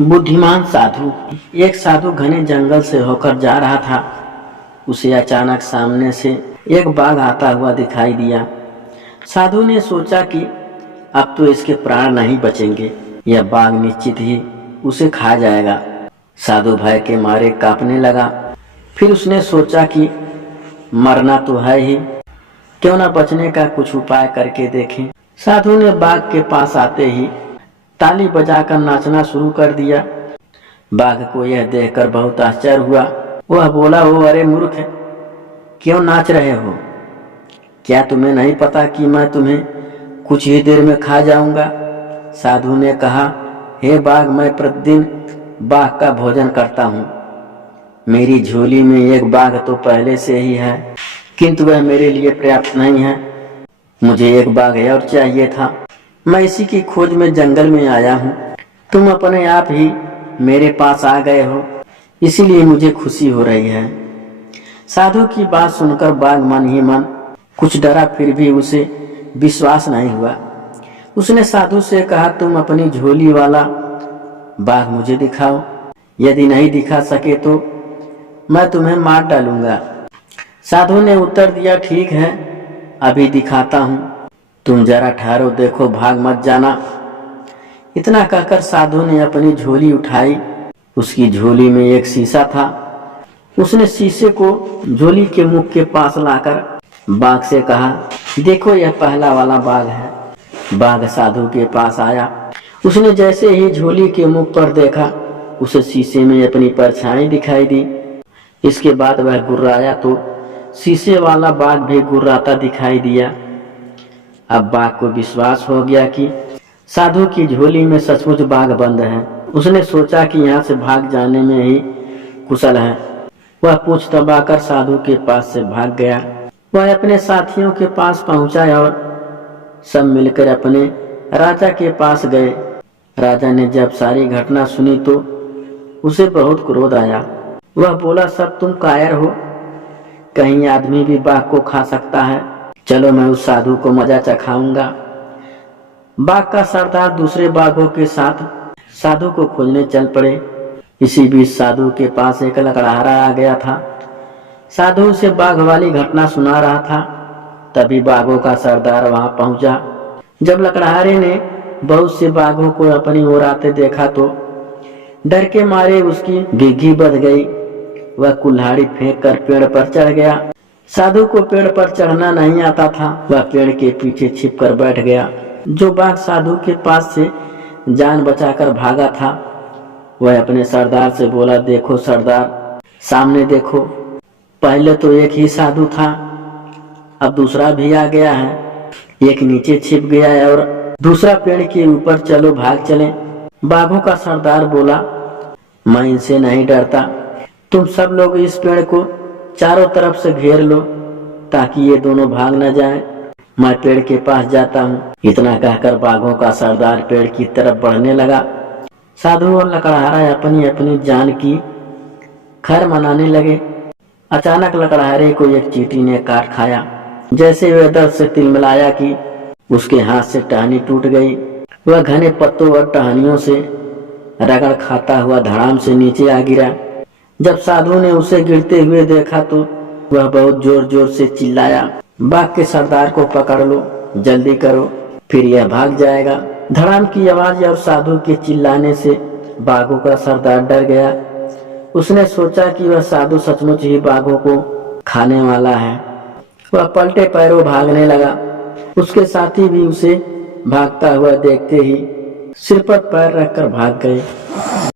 बुद्धिमान साधु। एक साधु घने जंगल से होकर जा रहा था। उसे अचानक सामने से एक बाघ आता हुआ दिखाई दिया। साधु ने सोचा कि अब तो इसके प्राण नहीं बचेंगे, यह बाघ निश्चित ही उसे खा जाएगा। साधु भय के मारे कांपने लगा। फिर उसने सोचा कि मरना तो है ही, क्यों ना बचने का कुछ उपाय करके देखें। साधु ने बाघ के पास आते ही ताली बजाकर नाचना शुरू कर दिया। बाघ को यह देखकर बहुत आश्चर्य हुआ। वह बोला, ओ अरे मूर्ख, क्यों नाच रहे हो? क्या तुम्हें नहीं पता कि मैं तुम्हें कुछ ही देर में खा जाऊंगा? साधु ने कहा, हे बाघ, मैं प्रतिदिन बाघ का भोजन करता हूँ। मेरी झोली में एक बाघ तो पहले से ही है, किंतु वह मेरे लिए पर्याप्त नहीं है। मुझे एक बाघ और चाहिए था। मैं इसी की खोज में जंगल में आया हूँ। तुम अपने आप ही मेरे पास आ गए हो, इसीलिए मुझे खुशी हो रही है। साधु की बात सुनकर बाघ मन ही मन कुछ डरा, फिर भी उसे विश्वास नहीं हुआ। उसने साधु से कहा, तुम अपनी झोली वाला बाघ मुझे दिखाओ। यदि नहीं दिखा सके तो मैं तुम्हें मार डालूंगा। साधु ने उत्तर दिया, ठीक है, अभी दिखाता हूँ। तुम जरा ठहरो, देखो, भाग मत जाना। इतना कहकर साधु ने अपनी झोली उठाई। उसकी झोली में एक शीशा था। उसने शीशे को झोली के मुख के पास लाकर बाघ से कहा, देखो, यह पहला वाला बाघ है। बाघ साधु के पास आया। उसने जैसे ही झोली के मुख पर देखा, उसे शीशे में अपनी परछाई दिखाई दी। इसके बाद वह गुर्राया तो शीशे वाला बाघ भी गुर्राता दिखाई दिया। अब बाघ को विश्वास हो गया कि साधु की झोली में सचमुच बाघ बंद है। उसने सोचा कि यहाँ से भाग जाने में ही कुशल है। वह पूंछ दबाकर साधु के पास से भाग गया। वह अपने साथियों के पास पहुंचा और सब मिलकर अपने राजा के पास गए। राजा ने जब सारी घटना सुनी तो उसे बहुत क्रोध आया। वह बोला, सब तुम कायर हो? कहीं आदमी भी बाघ को खा सकता है? चलो, मैं उस साधु को मजा चखाऊंगा। बाघ का सरदार दूसरे बाघों के साथ साधु को खोजने चल पड़े। इसी बीच साधु के पास एक लकड़हारा आ गया था। साधु उसे बाघ वाली घटना सुना रहा था। तभी बाघों का सरदार वहां पहुंचा। जब लकड़हारे ने बहुत से बाघों को अपनी ओर आते देखा तो डर के मारे उसकी गिग्घी बंध गई। वह कुल्हाड़ी फेंक कर पेड़ पर चढ़ गया। साधु को पेड़ पर चढ़ना नहीं आता था। वह पेड़ के पीछे छिप कर बैठ गया। जो बाघ साधु के पास से जान बचाकर भागा था, वह अपने सरदार से बोला, देखो सरदार, सामने देखो, पहले तो एक ही साधु था, अब दूसरा भी आ गया है। एक नीचे छिप गया है और दूसरा पेड़ के ऊपर, चलो भाग चले। बाघों का सरदार बोला, मैं इनसे नहीं डरता। तुम सब लोग इस पेड़ को चारों तरफ से घेर लो ताकि ये दोनों भाग न जाएं। मैं पेड़ के पास जाता हूँ। इतना कहकर बाघों का सरदार पेड़ की तरफ बढ़ने लगा। साधु और लकड़हारा अपनी अपनी जान की खैर मनाने लगे। अचानक लकड़हारे को एक चींटी ने काट खाया। जैसे वह दर्द से तिलमिलाया कि उसके हाथ से टहनी टूट गई। वह घने पत्तों और टहनियों से रगड़ खाता हुआ धड़ाम से नीचे आ गिरा। जब साधु ने उसे गिरते हुए देखा तो वह बहुत जोर जोर से चिल्लाया, बाघ के सरदार को पकड़ लो, जल्दी करो, फिर यह भाग जाएगा। धड़ाम की आवाज और साधु के चिल्लाने से बाघों का सरदार डर गया। उसने सोचा कि वह साधु सचमुच ही बाघों को खाने वाला है। वह पलटे पैरों भागने लगा। उसके साथी भी उसे भागता हुआ देखते ही सिर पर पैर रखकर भाग गए।